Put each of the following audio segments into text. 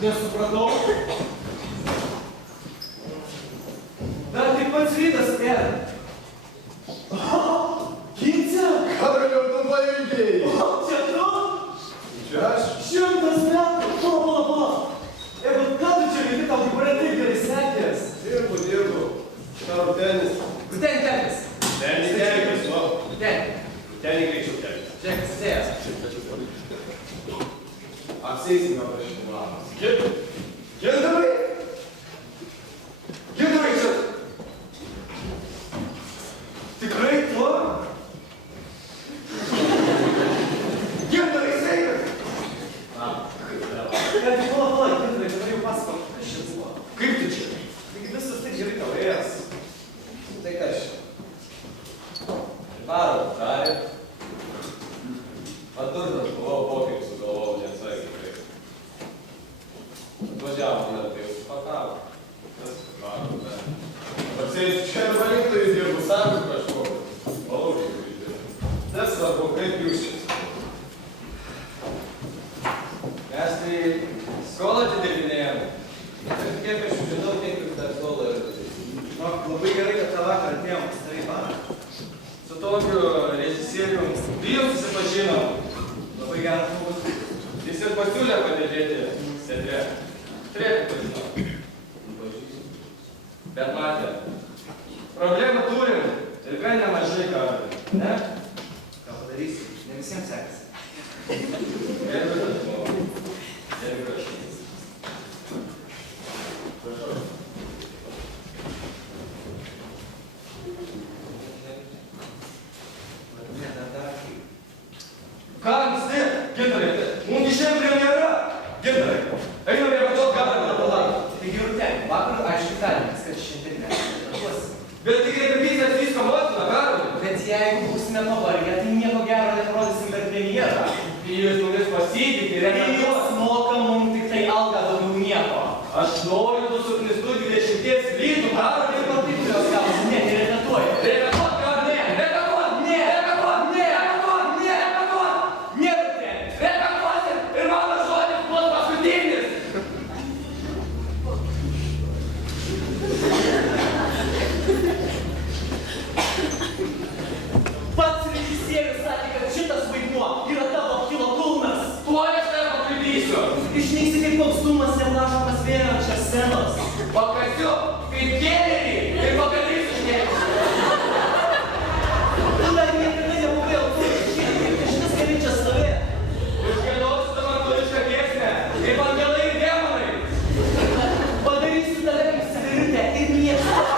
Nesupratau. Dar tik pats rytas, tėra. Kince? Karaliau, tu pajudėjai. Čia tu? Čia aš? 100 metų. Pala. Jeigu ką tu čia veiki, tau kaip yra taip gerai sekės. Dirbu. Tau tenis. Kur ten tenis? Tenis, o. Ten. Ten greičiau tenis. Žiūrėk, sėjas. Apsėsime prašymų labas. Gintarai! Gintarai čia! Tikrai tu? Gintarai sveikas! Pala, Gintarai, dabar jau pasakok, kas čia buvo. Kaip tu čia? Taigi viskas taip gerai tau ėjęs. Tai kas čia? Varo, darė. Aturtas buvau, pokyčių sugalvojau, neatsveikai tikrai. Atvažiavo, net tai užpakavo. Tas varo, bet. Apsėsiu čia ir valytojais dirbu, saviu kažkokį. Palaužiai dirbu. Nesvarbu, kaip jūs čia. Mes tai skolą atidirbinėjome. Ir kiek aš žinau, tiek ir dar skolą yra. Žinok, labai gerai, kad tą vakarą atėjom pas tave į barą. Su tokiu režisierium Bijom susipažinom. Labai geras žmogus. Jis ir pasiūlė padėdėti sėdė. Turėtų pažinoti. Bet matė. Problemų turim ir gan nemažai kartų. Ne? Ką padarysi? Ne visiems sekasi. Gerbiu tas žmogus. Gerbiu aš. Prašau. Ką anksti? Gintarai, mums šiandien premjera. Gintarai, einam repetuot galime palauk. Taigi Rūtenė, vakar aišku tarimas, kad šiandien mes repetuosim. Bet tik repeticija viską motina, Karoli. Bet jeigu būsime pavargę, tai nieko gero neparodysim per premjerą. Jūs mumis pasitikė, repetuos. Jis moka mums tik tai algą daugiau nieko. Aš noriu tų suknistų 20 lytų, Karoli. Ir man taip jos gavus, ne, nerepetuoja. Repetuot, Karoli. Repetuot, Ne, repetuot, ne, repetuot, ne, repetuot. ne, Rūtenė. Repetuosim ir mano žodis bus paskutinis. Pats režisierius sakė, kad šitas vaidmuo yra tavo kilo kulnas. Tuo aš tave pakliudysiu. Išneisi kaip koks dūmas neblaškomas vėliančias scenos. Pakasiu kaip gėlerį ir pakalysiu šnėtis. Tu dar niekada nebuvai autoriškai, kaip kažkas gerai čia stovėt. Užgiedosiu tą mantolišką giesmę, kaip angelai ir demonai. Padarysiu tave kaip Severitę ir miestą.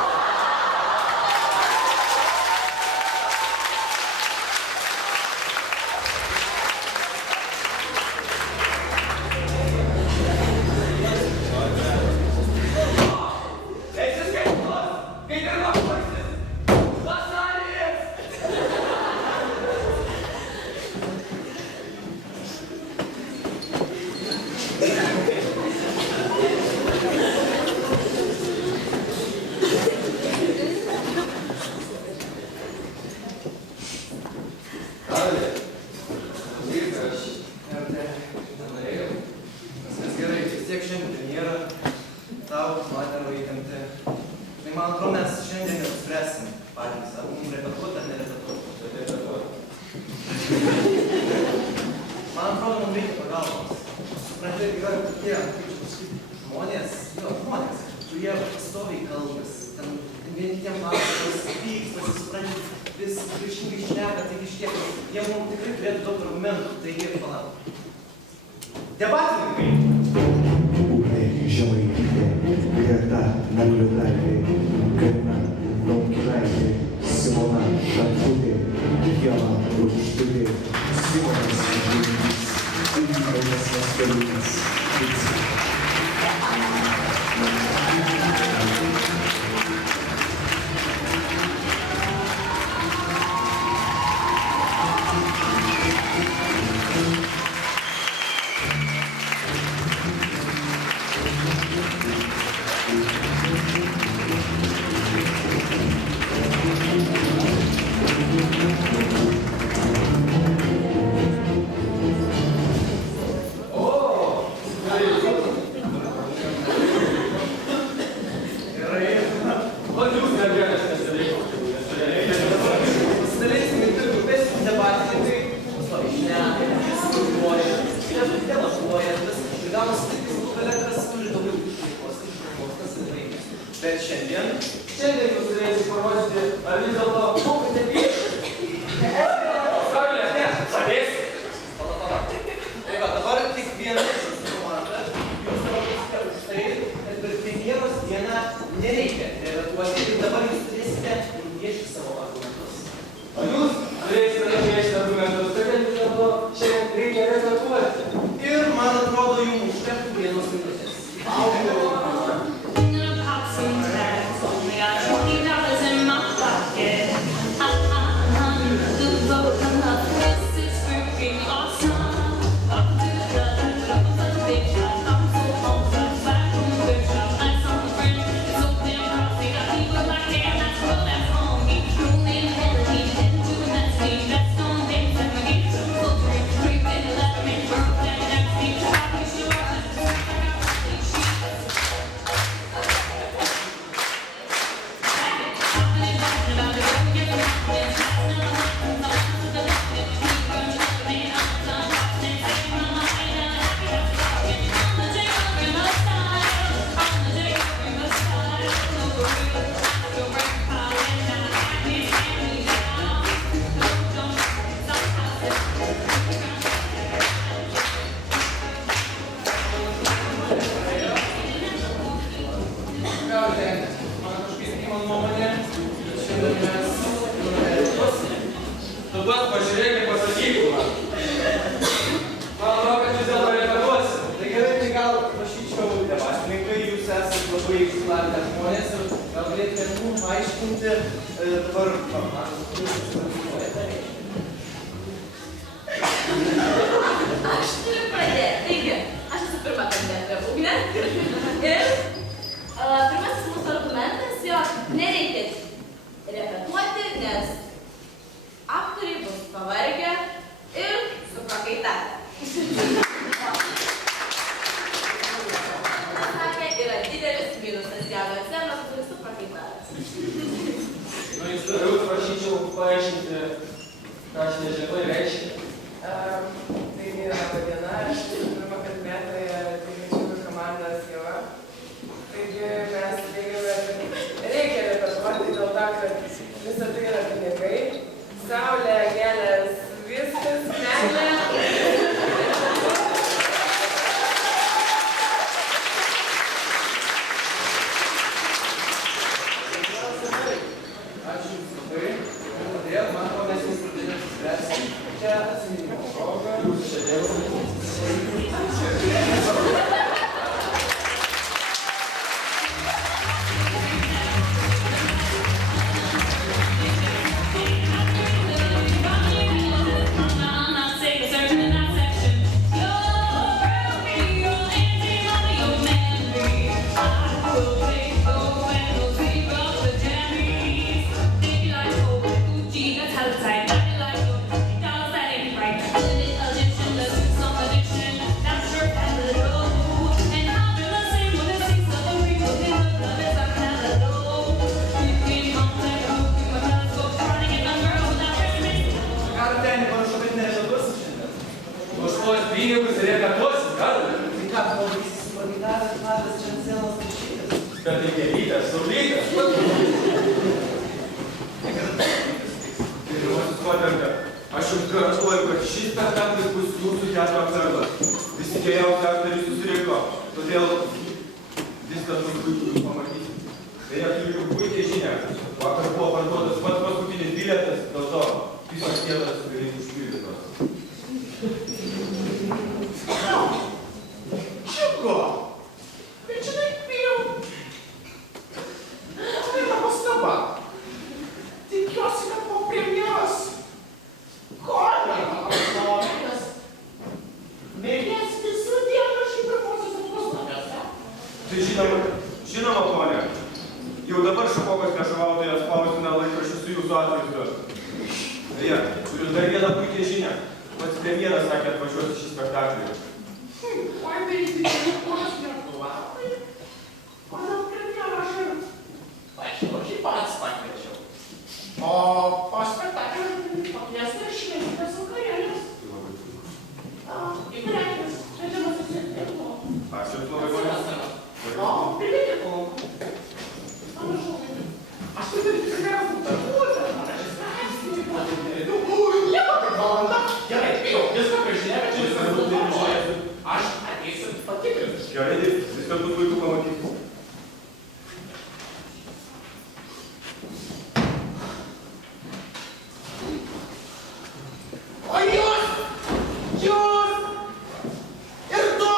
Esi skaitos, kaip ir vakarsis. Vasaris. Karoli, lygiai aš nenorėjau. Viskas gerai, vis tiek šiandien premjera. Tau, man nervai įtempti. Tai man atrodo, mes šiandien ir spręsim patys, ar mums repetuoti ar nerepetuoti. Repetuot. Man atrodo, mums reikia pagalbos. Supranti, yra tokie, kaip čia pasakyti, žmonės, tu jie stoviai kalbas, ten vieni kitiem klausimas, pykstasi, supranti, vis priešingai šneka, taigi šiek tiek, jie mums tikrai turėtų daug argumentų, taigi palauk. Debatininkai! Žemaitė, Greta Nagliutaitė, Karina Daukinaitė, Simona Šatkutė, Ieva Rūkštutė, Simonas Žydys, Vytautas absoliutas pizza. Bet šiandien jūs turėsite parodyti, ar vis dėlto mokate piešti. Saulė, ne, padėsi. Pala. Tai va, dabar tik viena jūsų komanda, jūs parodysite už tai, kad per premjeros dieną nereikia repetuoti ir dabar jūs turėsite nupiešti savo argumentus. O jūs turėsite nupiešti argumentus, tai vis dėlto šiandien reikia repetuoti. Ir man atrodo, jums užtektų vienos minutės. Tu pats pažiūrėk ir pasakyk man. Man atrodo, kad vis dėlto repetuosi. Tai gerai, tai gal prašyčiau debatininkai, jūs esate labai išsilavinę žmonės ir gal galėtumėte mums paaiškinti dabar, Aš turiu pradėti. Taigi, aš esu pirma kandidatė Ugnė. Ir pirmasis mūsų argumentas, jog nereikia repetuoti, nes aktoriai bus pavargę ir suprakaitavę. Sakė, yra didelis minusas jauno scenos, kuris suprakaitavęs. Nu, jūs turiu prašyčiau paaiškinti, ką šitie ženklai reiškia. Taigi, laba diena, aš pirma kalbėtoja Teigiančiųjų komandos Ieva. Taigi, mes teigiame, kad reikia repetuoti dėl to, kad visa tai yra pinigai. Saulė, gėlės, viskas, meilė. ačiū Jums labai. Kodėl, man atrodo, mes Jums pradėjome suspręsti. Čia atsiminimo proga. Jūs pinigus repetuosis, gal? Tai ką, pavarysis suprakaitavęs matas čia ant scenos rašytas. Bet tai gėlytas, saulytas. Pirmasis patenka. Aš jums garantuoju, kad šis spektaklis bus jūsų teatro perlas. Visi geriausi aktoriai susirinko, todėl viskas bus puiku, jūs pamatysite. Beje, turiu puikiai žinią. Vakar buvo parduotas pats paskutinis bilietas, dėl to visos vietos beveik užpildytos. premjeras sakė atvažiuoti šį spektaklį. Oi, tai didelis ponas nebuvo. Kodėl premjerą aš ir... Aišku, aš jį pats pakviečiau. O po spektaklio pakviesti ir šventės vakarėlis. Į prekės, žaidimas susitikimo. Ačiū labai manęs. O, priminti kolonku. Aš turiu daryti geras darbus, aš įspręsiu, nieko kaip valanda. Gerai, jau, viską pažinėme, čia viskas bus dėliojas. Aš ateisiu patikrinti. Gerai, viskas bus vaikų pamatyti. O jūs ir tu,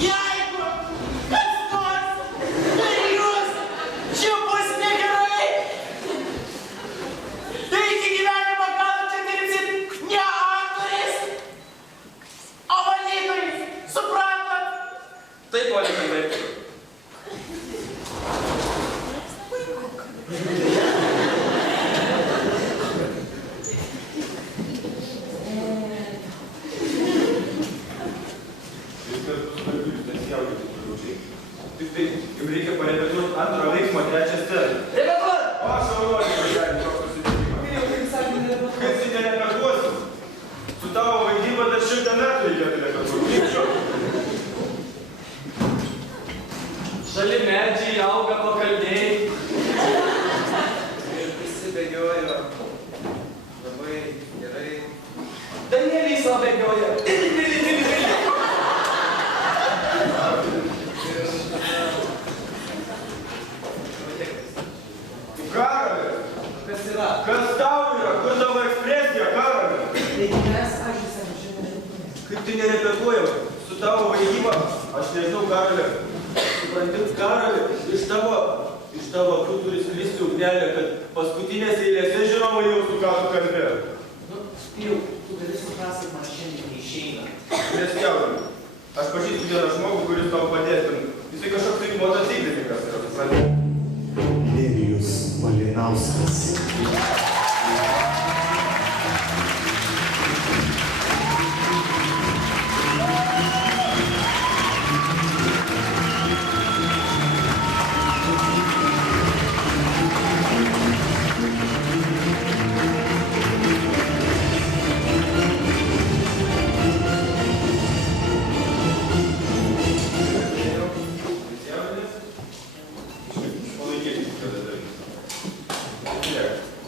jeigu kas nors per jūs čia bus negerai, tai iki gyvenimo galo čia dirbsit ne aktoriais, o valytojais, suprantat? Taip, ponia Kalbė. Tik tai, jums reikia parepetuoti antro veiksmo trečią sceną. Repetuot! O, šaunuolį, važiavim, toks susitikimas. Kaip sakė, nerepetuot. Kaip tu nerepetuosi? Su tavo vaidyba dar 100 metų reikėtų repetuoti. Kaip čia? Žali medžiai auga pakalniai. Ir prisibėgiojo labai gerai. Danieliai savo bėgioja. Karali! Kas yra? Kas tau yra? Kur tavo ekspresija, Karali? Taigi mes, aš visam šiandien. Kaip tu nerepetuojam? Su tavo vaidyba? Aš nežinau, Karali. Supranti, Karali, iš tavo akių turi sklisti ugnelė, kad paskutinėse eilėse žiūrovai jaustų, ką tu kalbėjai. Nu, Pijau, tu gali suprasti, man šiandien neišeina. Neskjaudami. Aš pažįstu vieną žmogų, kuris tau padės. Jisai kažkoks tai motociklininkas yra, supranti. Nerijus Malinauskas.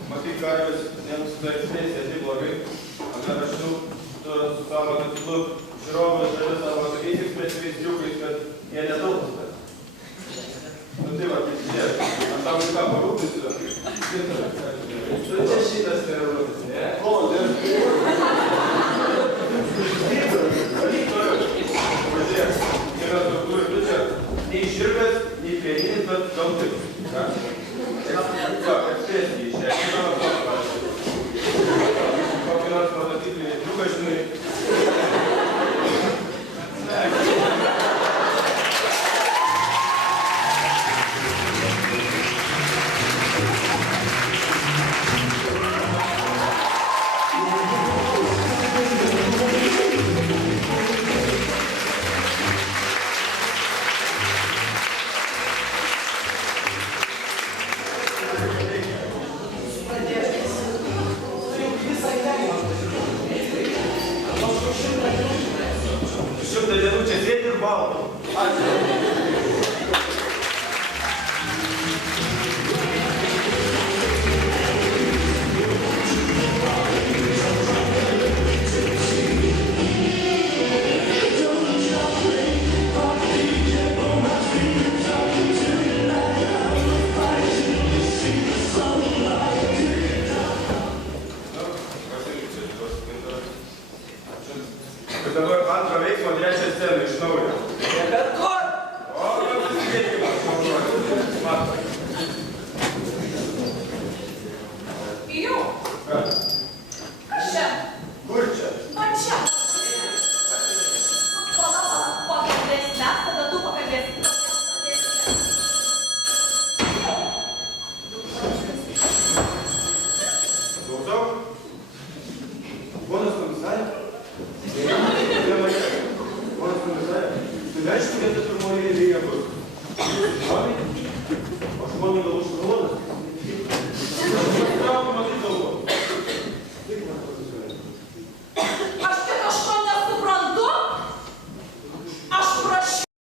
Matai, Karolis, jiems su ekspresija tai blogai. Aš žinau, tu su savo tikslu žiūrovus žali savo tokiais ekspresyviais triukais, kad jie nedaug. Nu tai va, kaip žiūrėk, ant tau ką parūpysiu. Tu čia šitas nerūpys, ne? O, dar valyk toliau. Pažiūrėk, yra struktūra, tu čia nei žirgas, nei pieninis, bet gamtikas. Ką? Ekspresija, išreiškia mano tokį pažiūrį. Kokį nors motociklinį triuką, žinai. Šimtą dienų čia sėdi ir valgo. Ačiū. Ir dabar antrą veiksmą trečią sceną iš naujo. Bet ko